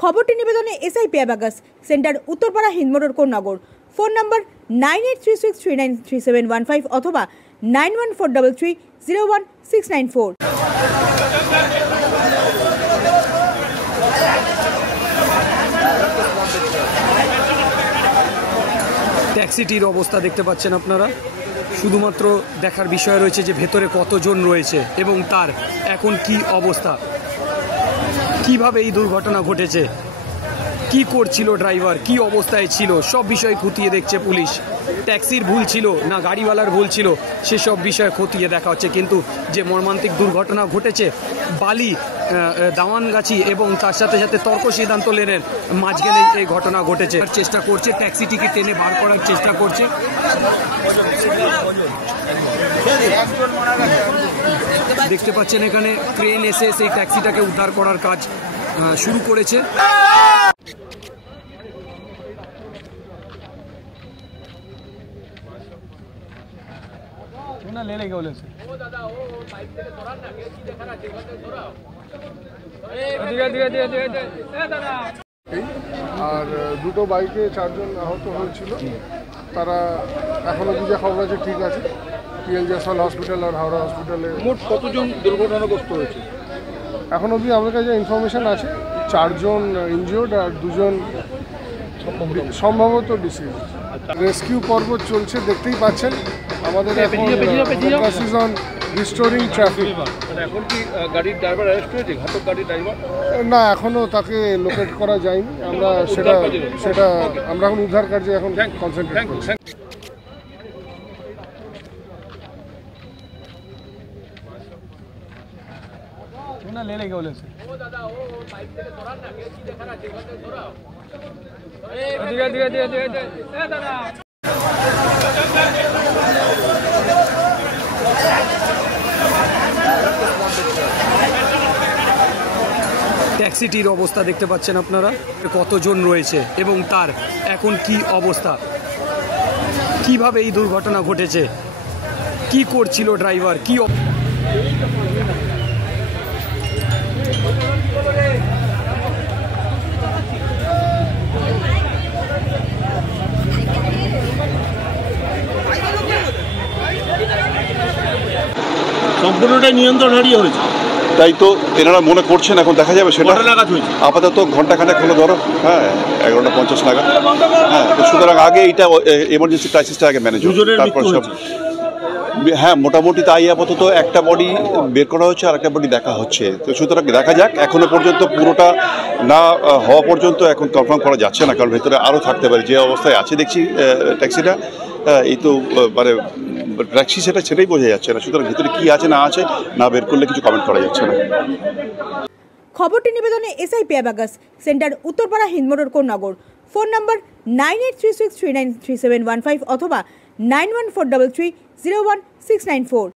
খবরটি নিবেদনে এসআই পেয়াবাগাস, centre Uttarpara Hindmotor Konnagar. Phone number 9836393715 অথবা 9143301694। ট্যাক্সিটির অবস্থা দেখতে পাচ্ছেন আপনারা। শুধুমাত্র দেখার বিষয় রয়েছে যে ভেতরে কতজন রয়েছে এবং তার এখন কি অবস্থা, কিভাবে এই দুর্ঘটনা ঘটেছে, কি করছিল ড্রাইভার, কি অবস্থায় ছিল, সব বিষয় খতিয়ে দেখছে পুলিশ। ট্যাক্সির ভুল ছিল না গাড়িওয়ালার ভুল ছিল সেসব বিষয় খতিয়ে দেখা হচ্ছে। কিন্তু যে মর্মান্তিক দুর্ঘটনা ঘটেছে বালি দাওয়ানগাছি এবং তার সাথে সাথে তর্ক সিদ্ধান্ত লেনের মাঝখানে এই ঘটনা ঘটেছে। চেষ্টা করছে ট্যাক্সিটিকে টেনে বার করার চেষ্টা করছে। দেখতে পাচ্ছেন এখানে ক্রেন এসে সেই ট্যাক্সিটাকে উদ্ধার করার কাজ শুরু করেছে। আর দুটো বাইকে 4 জন আহত হয়েছিল, তারা এখনো যা খবর আছে ঠিক আছে। পিএল জয়সওয়াল হসপিটাল আর হাওড়া হসপিটালে। মোট কতজন দুর্ঘটনাগ্রস্ত হয়েছে এখন অবধি আমাদের কাছে ইনফরমেশন আছে 4 জন ইনজিওর্ড আর 2 জন সম্ভবত ডিসিজ। রেস্কিউ পর্ব চলছে, দেখতেই পাচ্ছেন। আমাদের এখন রিস্টোরিং ট্রাফিক। এখন কি গাড়ির ড্রাইভার অ্যারেস্ট হয়েছে, ঘাতক গাড়ির ড্রাইভার? না, এখনো তাকে লোকেট করা যায়নি। আমরা সেটা আমরা এখন উদ্ধার কার্যে এখন কনসেন্ট্রেট করছি। ট্যাক্সিটির অবস্থা দেখতে পাচ্ছেন আপনারা, কতজন রয়েছে এবং তার এখন কি অবস্থা, কিভাবে এই দুর্ঘটনা ঘটেছে, কি করছিল ড্রাইভার, কি সম্পূর্ণটাই নিয়ন্ত্রণ হারিয়ে হয়েছে, তাই তো এনারা মনে করছেন। এখন দেখা যাবে সেটা। আপাতত ঘন্টাখানেক হলো ধরো, হ্যাঁ 11:50 নাগাদ। হ্যাঁ, সুতরাং আগে এইটা এমার্জেন্সি ক্রাইসিসটা আগে ম্যানেজ হবে, তারপর সব। হ্যাঁ, মোটামুটি তাই। আপাতত একটা বডি বের করা হচ্ছে আর একটা বডি দেখা হচ্ছে। তো সুতরাং দেখা যাক। এখনো পর্যন্ত পুরোটা না হওয়া পর্যন্ত এখন কনফার্ম করা যাচ্ছে না, কারণ ভেতরে আরও থাকতে পারে। যে অবস্থায় আছে দেখছি ট্যাক্সিটা, এই তো মানে ট্যাক্সি সেটাই বোঝা যাচ্ছে না। সুতরাং ভিতরে কি আছে না আছে না বের করলে কিছু কমেন্ট করা যাচ্ছে না। খবরটি নিবেদনে এসআই পেয়াবাগাস, centre Uttarpara Hindmotor Konnagar. Phone number 9836393715 অথবা 9143301694।